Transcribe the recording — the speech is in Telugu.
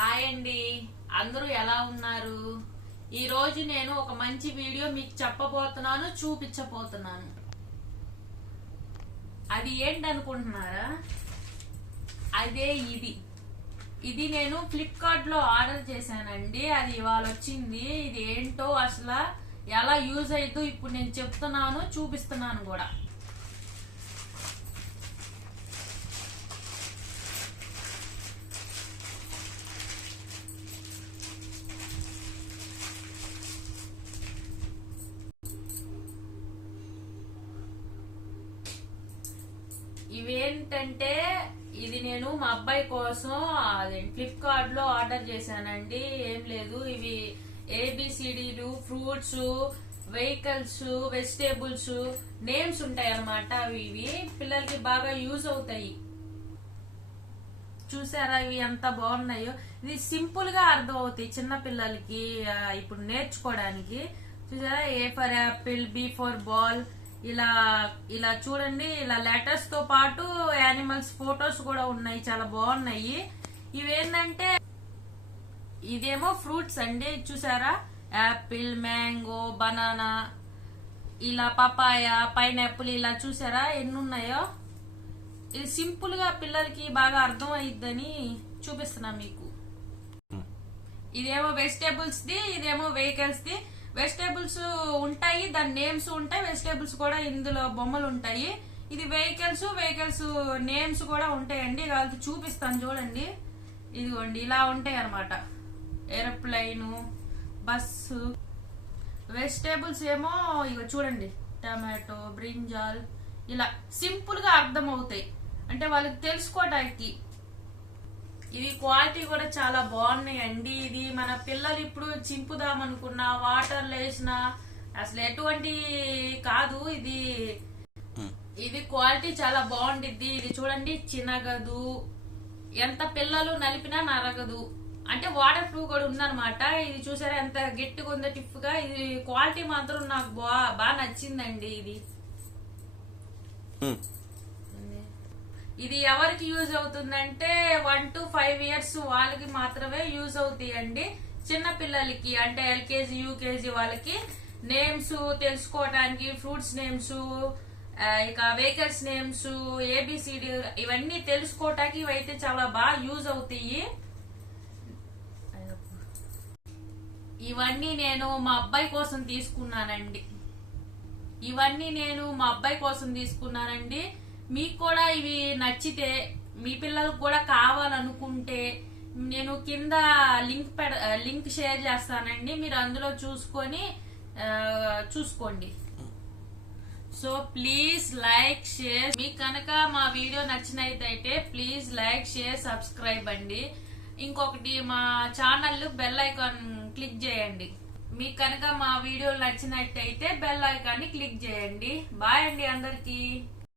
హాయ్ అండి, అందరూ ఎలా ఉన్నారు? ఈ రోజు నేను ఒక మంచి వీడియో మీకు చెప్పబోతున్నాను, చూపించబోతున్నాను. అది ఏంటనుకుంటున్నారా? అదే ఇది నేను ఫ్లిప్కార్ట్ లో ఆర్డర్ చేశానండి. అది ఇవాళ వచ్చింది. ఇది ఏంటో అసలు ఎలా యూజ్ అవుతుందో ఇప్పుడు నేను చెప్తున్నాను, చూపిస్తున్నాను కూడా. ఇవేంటంటే ఇది నేను మా అబ్బాయి కోసం ఫ్లిప్కార్ట్ లో ఆర్డర్ చేశానండి. ఏం లేదు, ఇవి ఏబిసిడీలు, ఫ్రూట్స్, వెహికల్స్, వెజిటేబుల్స్ నేమ్స్ ఉంటాయి అన్నమాట. ఇవి పిల్లలకి బాగా యూజ్ అవుతాయి. చూసారా ఇవి ఎంత బాగున్నాయో? ఇది సింపుల్ గా అర్థం అవుతాయి చిన్న పిల్లలకి ఇప్పుడు నేర్చుకోవడానికి. చూసారా, A for apple, B for ball, ఇలా ఇలా చూడండి. ఇలా లెటర్స్ తో పాటు యానిమల్స్ ఫొటోస్ కూడా ఉన్నాయి, చాలా బాగున్నాయి. ఇవేంటంటే ఇదేమో ఫ్రూట్స్ అండి. చూసారా, యాపిల్, మ్యాంగో, బనానా, ఇలా పపాయ, పైనాపిల్, ఇలా చూసారా ఎన్ని ఉన్నాయో. ఇది సింపుల్ గా పిల్లలకి బాగా అర్థం అయ్యిద్దని చూపిస్తున్నా మీకు. ఇదేమో వెజిటేబుల్స్ ది, ఇదేమో వెహికల్స్ ది. వెజిటేబుల్స్ ఉంటాయి, దాని నేమ్స్ ఉంటాయి. వెజిటేబుల్స్ కూడా ఇందులో బొమ్మలు ఉంటాయి. ఇది వెహికల్స్ నేమ్స్ కూడా ఉంటాయండి. వాళ్ళకి చూపిస్తాను చూడండి. ఇదిగోండి, ఇలా ఉంటాయి అన్నమాట. ఏరోప్లైను, బస్సు. వెజిటేబుల్స్ ఏమో ఇగో చూడండి, టమాటో, బ్రింజాల్. ఇలా సింపుల్ గా అర్థం అవుతాయి, అంటే వాళ్ళకి తెలుసుకోవడానికి. ఇవి క్వాలిటీ కూడా చాలా బాగున్నాయండి. ఇది మన పిల్లలు ఇప్పుడు చింపుదామనుకున్నా, వాటర్లో వేసినా అసలు ఎటువంటి కాదు. ఇది క్వాలిటీ చాలా బాగుండిద్ది. ఇది చూడండి, చినగదు, ఎంత పిల్లలు నలిపినా నరగదు. అంటే వాటర్ ప్రూఫ్ కూడా ఉందన్నమాట. ఇది చూసారా ఎంత గట్టిగా ఉందో టిఫ్ గా. ఇది క్వాలిటీ మాత్రం నాకు బాగా నచ్చిందండి. ఇది ఎవరికి యూజ్ అవుతుందంటే 1 to 5 years వాళ్ళకి మాత్రమే యూజ్ అవుతాయండి. చిన్న పిల్లలకి అంటే ఎల్కేజీ, యూకేజీ వాళ్ళకి నేమ్స్ తెలుసుకోవడానికి, ఫ్రూట్స్ నేమ్స్, ఇక వెహికల్స్ నేమ్స్, ఏబిసిడి ఇవన్నీ తెలుసుకోవటానికి ఇవైతే చాలా బాగా యూజ్ అవుతాయి. ఇవన్నీ నేను మా అబ్బాయి కోసం తీసుకున్నానండి. మీకు కూడా ఇవి నచ్చితే, మీ పిల్లలకు కూడా కావాలనుకుంటే నేను కింద లింక్ షేర్ చేస్తానండి. మీరు అందులో చూసుకోండి. So please like, share. మీకు కనుక మా వీడియో నచ్చినట్టయితే ప్లీజ్ లైక్, షేర్, సబ్స్క్రైబ్ అండి. ఇంకొకటి, మా ఛానల్ బెల్ ఐకాన్ క్లిక్ చేయండి. మీకు కనుక మా వీడియోలు నచ్చినట్టయితే బెల్ ఐకాన్ ని క్లిక్ చేయండి. బాయ్ అండి అందరికి.